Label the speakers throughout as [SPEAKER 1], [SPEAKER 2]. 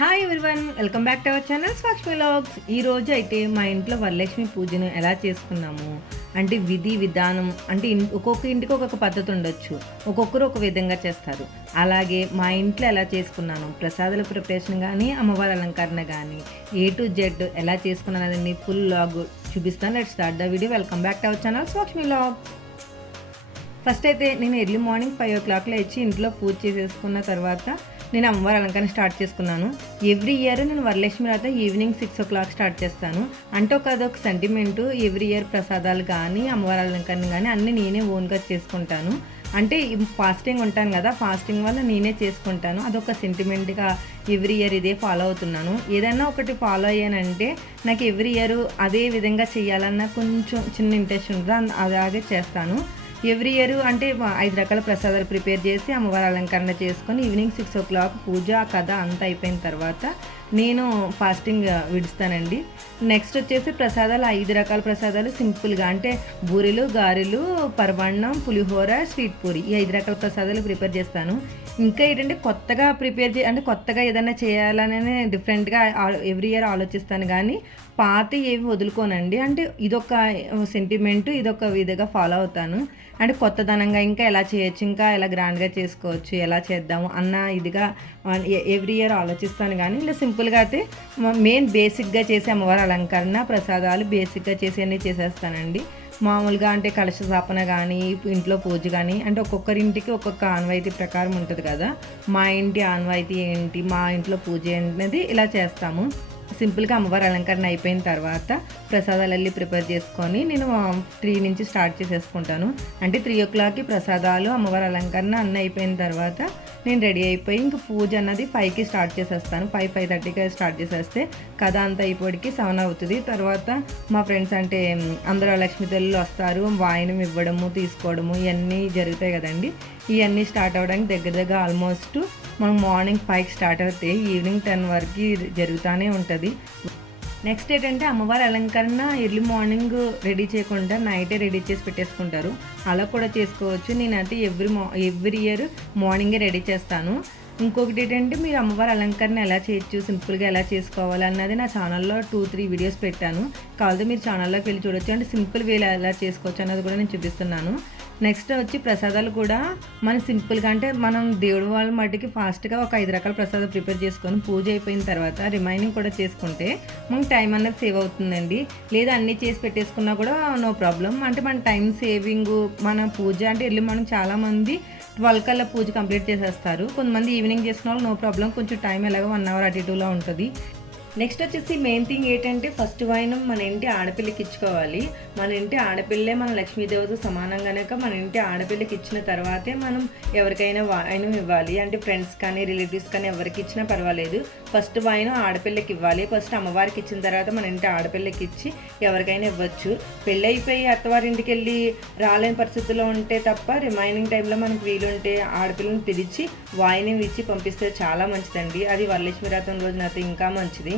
[SPEAKER 1] Hi everyone welcome back to our channel Sakshi vlogs ఈ రోజు అయితే మా ఇంట్లో వరలక్ష్మి పూజను ఎలా చేసుకున్నాము? అంటే విధి విధానం అంటే ఒక్కొక్క ఇంటికి ఒక్కొక్క పద్ధతి ఉండొచ్చు. ఒక్కొక్కరు ఒక విధంగా చేస్తారు. అలాగే మా ఇంట్లో ఎలా చేసుకున్నాను? ప్రసాదాల ప్రిపరేషన్ కానీ అమ్మవారి అలంకరణ కానీ ఏ టు జెడ్ ఎలా చేసుకున్నాను అనేది ఫుల్ లాగ్ చూపిస్తాను. Let start the video welcome back to our channel Sakshi vlogs first అయితే నేను ఎర్లీ మార్నింగ్ ఫైవ్ ఓ క్లాక్లో వచ్చి ఇంట్లో పూజ చేసేసుకున్న తర్వాత నేను అమ్మవారి అలంకరణ స్టార్ట్ చేసుకున్నాను. ఎవ్రీ ఇయర్ నేను వరలక్ష్మి రాత evening six o'clock start చేస్తాను. అంటే ఒక అదొక సెంటిమెంటు ఎవ్రీ ఇయర్ ప్రసాదాలు కానీ అమ్మవారి అలంకరణ కానీ అన్నీ నేనే ఓన్గా చేసుకుంటాను. అంటే ఫాస్టింగ్ ఉంటాను కదా ఫాస్టింగ్ వల్ల నేనే చేసుకుంటాను. అదొక సెంటిమెంట్గా ఎవ్రీ ఇయర్ ఇదే ఫాలో అవుతున్నాను. ఏదైనా ఒకటి ఫాలో అయ్యానంటే నాకు ఎవ్రీ ఇయర్ అదే విధంగా చేయాలన్న కొంచెం చిన్న ఇంట్రెస్ట్ ఉంటుంది అలాగే చేస్తాను. ఎవ్రీ ఇయర్ అంటే ఐదు రకాల ప్రసాదాలు ప్రిపేర్ చేసి అమ్మవారి అలంకరణ చేసుకొని ఈవినింగ్ సిక్స్ ఓ క్లాక్ పూజ కథ అంతా అయిపోయిన తర్వాత నేను ఫాస్టింగ్ విడుస్తానండి. నెక్స్ట్ వచ్చేసి ప్రసాదాలు ఐదు రకాల ప్రసాదాలు సింపుల్గా అంటే బూరెలు గారెలు పరమాన్నం పులిహోర స్వీట్ పూరి ఈ ఐదు రకాల ప్రసాదాలు ప్రిపేర్ చేస్తాను. ఇంకా ఏంటంటే కొత్తగా ప్రిపేర్ చే అంటే కొత్తగా ఏదైనా చేయాలని డిఫరెంట్గా ఎవ్రీ ఇయర్ ఆలోచిస్తాను కానీ పాత ఏవి వదులుకోనండి. అంటే ఇదొక సెంటిమెంట్ ఇదొక విధంగా ఫాలో అవుతాను. అంటే కొత్తదనంగా ఇంకా ఎలా చేయొచ్చు ఇంకా ఎలా గ్రాండ్గా చేసుకోవచ్చు ఎలా చేద్దాము అన్న ఇదిగా ఎవ్రీ ఇయర్ ఆలోచిస్తాను కానీ ఇలా సింపుల్గా అయితే మెయిన్ బేసిక్గా చేసే అమ్మవారి అలంకరణ ప్రసాదాలు బేసిక్గా చేసి అన్నీ చేసేస్తానండి. మామూలుగా అంటే కలశ స్థాపన కానీ ఇంట్లో పూజ కానీ అంటే ఒక్కొక్కరి ఇంటికి ఒక్కొక్క ఆన్వాయితీ ప్రకారం ఉంటుంది కదా. మా ఇంటి ఆన్వాయితీ ఏంటి మా ఇంట్లో పూజ ఏంటి అనేది ఇలా చేస్తాము. సింపుల్గా అమ్మవారి అలంకరణ అయిపోయిన తర్వాత ప్రసాదాలు వెళ్ళి ప్రిపేర్ చేసుకొని నేను త్రీ నుంచి స్టార్ట్ చేసేసుకుంటాను. అంటే త్రీ ఓ క్లాక్కి ప్రసాదాలు అమ్మవారి అలంకరణ అన్నీ అయిపోయిన తర్వాత నేను రెడీ అయిపోయి ఇంక పూజ అన్నది ఫైవ్కి స్టార్ట్ చేసేస్తాను. ఫైవ్ ఫైవ్ థర్టీకి స్టార్ట్ చేసేస్తే కథ అంతా అయిపోయికి సెవెన్ అవుతుంది. తర్వాత మా ఫ్రెండ్స్ అంటే అందరూ లక్ష్మీ తల్లులు వస్తారు. వాయినం ఇవ్వడము తీసుకోవడము ఇవన్నీ జరుగుతాయి కదండి. ఇవన్నీ స్టార్ట్ అవ్వడానికి దగ్గర దగ్గర ఆల్మోస్ట్ మనం మార్నింగ్ ఫైవ్కి స్టార్ట్ అవుతే ఈవినింగ్ టెన్ వరకు జరుగుతూనే ఉంటుంది. నెక్స్ట్ ఏంటంటే అమ్మవారి అలంకరణ ఎర్లీ మార్నింగ్ రెడీ చేయకుండా నైటే రెడీ చేసి పెట్టేసుకుంటారు. అలా కూడా చేసుకోవచ్చు. నేనైతే ఎవ్రీ మా ఎవ్రీ ఇయర్ మార్నింగే రెడీ చేస్తాను. ఇంకొకటి ఏంటంటే మీరు అమ్మవారి అలంకరణ ఎలా చేయొచ్చు సింపుల్గా ఎలా చేసుకోవాలి అన్నది నా ఛానల్లో టూ త్రీ వీడియోస్ పెట్టాను. కావాలంటే మీరు ఛానల్లోకి వెళ్ళి చూడొచ్చు. అంటే సింపుల్ వేలో ఎలా చేసుకోవచ్చు అన్నది కూడా నేను చూపిస్తున్నాను. నెక్స్ట్ వచ్చి ప్రసాదాలు కూడా మనం సింపుల్గా అంటే మనం దేవుడు వాళ్ళ మట్టికి ఫాస్ట్గా ఒక ఐదు రకాల ప్రసాదాలు ప్రిపేర్ చేసుకొని పూజ అయిపోయిన తర్వాత రిమైనింగ్ కూడా చేసుకుంటే మనకు టైం అన్నది సేవ్ అవుతుందండి. లేదా అన్నీ చేసి పెట్టేసుకున్నా కూడా నో ప్రాబ్లం. అంటే మన టైం సేవింగ్ మన పూజ అంటే వెళ్ళి మనం చాలామంది ట్వెల్వ్ కల్లా పూజ కంప్లీట్ చేసేస్తారు. కొంతమంది ఈవినింగ్ చేసుకున్న వాళ్ళు నో ప్రాబ్లం కొంచెం టైం ఎలాగో వన్ అవర్ అటు ఇటులో ఉంటుంది. నెక్స్ట్ వచ్చేసి మెయిన్ థింగ్ ఏంటంటే ఫస్ట్ వాయినం మన ఇంటి ఆడపిల్లకి ఇచ్చుకోవాలి. మన ఇంటి ఆడపిల్లే మన లక్ష్మీదేవితో సమానం కనుక మన ఇంటి ఆడపిల్లకి ఇచ్చిన తర్వాతే మనం ఎవరికైనా వాయినం ఇవ్వాలి. అంటే ఫ్రెండ్స్ కానీ రిలేటివ్స్ కానీ ఎవరికి ఇచ్చినా పర్వాలేదు. ఫస్ట్ వాయినం ఆడపిల్లకి ఇవ్వాలి. ఫస్ట్ అమ్మవారికి ఇచ్చిన తర్వాత మన ఇంటి ఆడపిల్లకి ఇచ్చి ఎవరికైనా ఇవ్వచ్చు. పెళ్ళి అయిపోయి అత్తవారింటికి వెళ్ళి రాలేని పరిస్థితుల్లో ఉంటే తప్ప రిమైనింగ్ టైంలో మనకు వీలుంటే ఆడపిల్లని పిలిచి వాయినం ఇచ్చి పంపిస్తే చాలా మంచిదండి. అది వరలక్ష్మి వ్రతం రోజున అయితే ఇంకా మంచిది.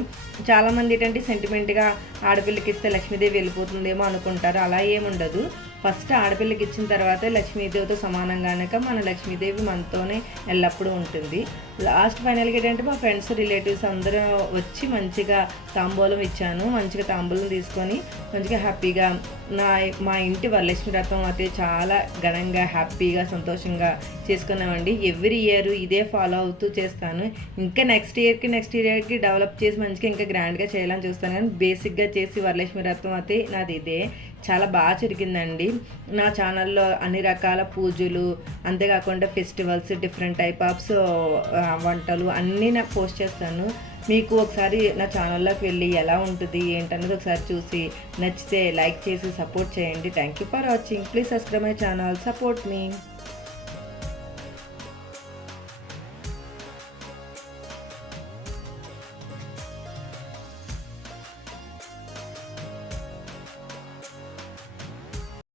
[SPEAKER 1] చాలామంది ఏంటంటే సెంటిమెంట్గా ఆడపిల్లకి ఇస్తే లక్ష్మీదేవి వెళ్ళిపోతుందేమో అనుకుంటారు. అలా ఏముండదు. ఫస్ట్ ఆడపిల్లకి ఇచ్చిన తర్వాతే లక్ష్మీదేవితో సమానంగానక మన లక్ష్మీదేవి మనతోనే ఎల్లప్పుడూ ఉంటుంది. లాస్ట్ ఫైనల్గా ఏంటంటే మా ఫ్రెండ్స్ రిలేటివ్స్ అందరూ వచ్చి మంచిగా తాంబూలం ఇచ్చాను. మంచిగా తాంబూలం తీసుకొని మంచిగా హ్యాపీగా నా మా ఇంటి వరలక్ష్మి వ్రతం అయితే చాలా ఘనంగా హ్యాపీగా సంతోషంగా చేసుకున్నామండి. ఎవ్రీ ఇయర్ ఇదే ఫాలో అవుతూ చేస్తాను. ఇంకా నెక్స్ట్ ఇయర్కి నెక్స్ట్ ఇయర్కి డెవలప్ చేసి మంచిగా ఇంకా గ్రాండ్గా చేయాలని చూస్తాను. కానీ బేసిక్గా చేసి వరలక్ష్మి వ్రతం అయితే నాది ఇదే. చాలా బాగా జరిగిందండి నా ఛానల్లో అన్ని రకాల పూజలు అంతేకాకుండా ఫెస్టివల్స్ డిఫరెంట్ టైప్ ఆఫ్స్ వంటలు అన్నీ నాకు పోస్ట్ చేస్తాను. మీకు ఒకసారి నా ఛానల్లోకి వెళ్ళి ఎలా ఉంటుంది ఏంటన్నది ఒకసారి చూసి నచ్చితే లైక్ చేసి సపోర్ట్ చేయండి. Thank you for watching. Please subscribe my channel. Support me.